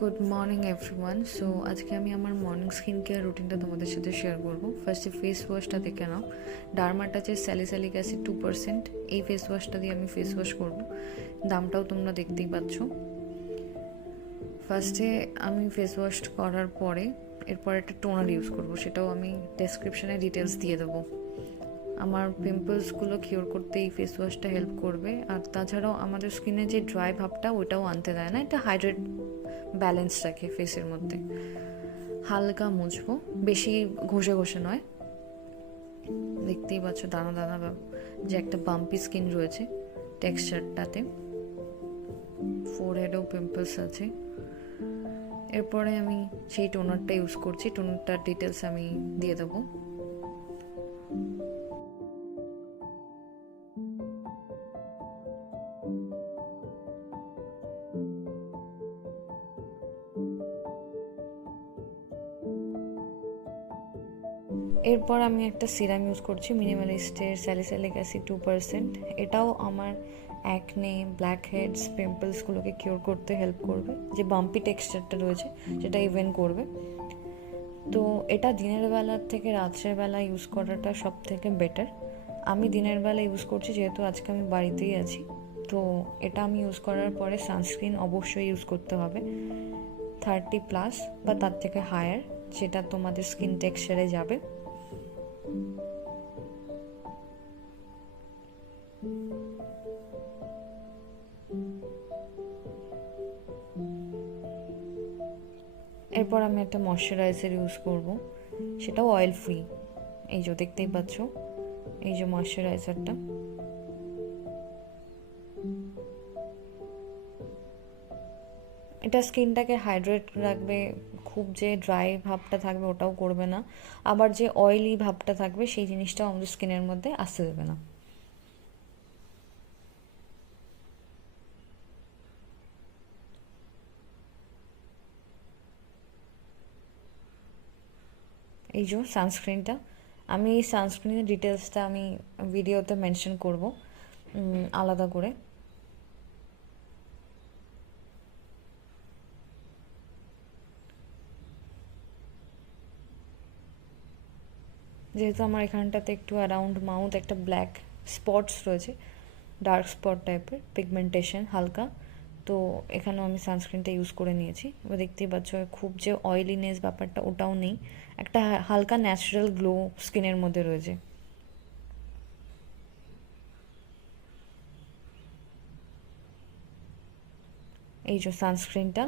Good morning everyone. So আজকে আমি আমার মর্নিং স্কিন কেয়ার রুটিনটা তোমাদের সাথে শেয়ার করবো। ফার্স্টে ফেস ওয়াশটা দেখে নাও। ডার্মাটাচের স্যালিসালিক অ্যাসিড 2%, এই ফেস ওয়াশটা দিয়ে আমি ফেস ওয়াশ করবো। দামটাও তোমরা দেখতেই পাচ্ছ। ফার্স্টে আমি ফেস ওয়াশ করার পরে এরপর একটা টোনার ইউজ করবো, সেটাও আমি ডেসক্রিপশানে ডিটেলস দিয়ে দেবো। আমার পিম্পলসগুলো কিওর করতে এই ফেস ওয়াশটা হেল্প করবে। আর তাছাড়াও আমাদের স্কিনে যে ড্রাই ভাবটা ওইটাও আনতে দেয় না, এটা হাইড্রেট ব্যালেন্স রাখে ফেসের মধ্যে। হালকা মুছবো, বেশি ঘষে ঘষে নয়। দেখতেই পাচ্ছ দানা দানা যে একটা বাম্পি স্কিন রয়েছে টেক্সচারটাতে। ফোরহেডেও পিম্পলস আছে। এরপরে আমি সেই টোনারটা ইউজ করছি, টোনারটার ডিটেলস আমি দিয়ে দেবো। এরপর আমি একটা সিরাম ইউজ করছি, মিনিমালিস্টের স্যালিসাইলিক অ্যাসিড 2%। এটাও আমার অ্যাকনে, ব্ল্যাক হেডস, পিম্পলসগুলোকে কিওর করতে হেল্প করবে। যে বাম্পি টেক্সচারটা রয়েছে সেটা ইভেন করবে। তো এটা দিনের বেলার থেকে রাত্রের বেলা ইউজ করাটা সব থেকে বেটার। আমি দিনের বেলা ইউজ করছি যেহেতু আজকে আমি বাড়িতেই আছি। তো এটা আমি ইউজ করার পরে সানস্ক্রিন অবশ্যই ইউজ করতে হবে 30+ বা তার থেকে হায়ার, যেটা তোমাদের স্কিন টেক্সচারে যাবে। এরপর আমি একটা ময়শ্চারাইজার ইউজ করব, সেটাও অয়েল ফ্রি। এই যে দেখতেই পাচ্ছ, এই যে ময়শ্চারাইজারটা। এটা স্কিনটাকে হাইড্রেট রাখবে, খুব যে ড্রাই ভাবটা থাকবে ওটাও করবে না, আবার যে অয়েলি ভাবটা থাকবে সেই জিনিসটাও আমাদের স্কিনের মধ্যে আসতে দেবে না। এই যে সানস্ক্রিনটা, আমি এই সানস্ক্রিনের ডিটেলসটা আমি ভিডিওতে মেনশন করব আলাদা করে। যেহেতু আমার এখানটাতে একটু অ্যারাউন্ড মাউথ একটা ব্ল্যাক স্পটস রয়েছে, ডার্ক স্পট টাইপের পিগমেন্টেশন হালকা, তো এখানেও আমি সানস্ক্রিনটা ইউজ করে নিয়েছি। এবার দেখতেই পাচ্ছ খুব যে অয়েলিনেস ব্যাপারটা ওটাও নেই, একটা হালকা ন্যাচারাল গ্লো স্কিনের মধ্যে রয়েছে। এই যে সানস্ক্রিনটা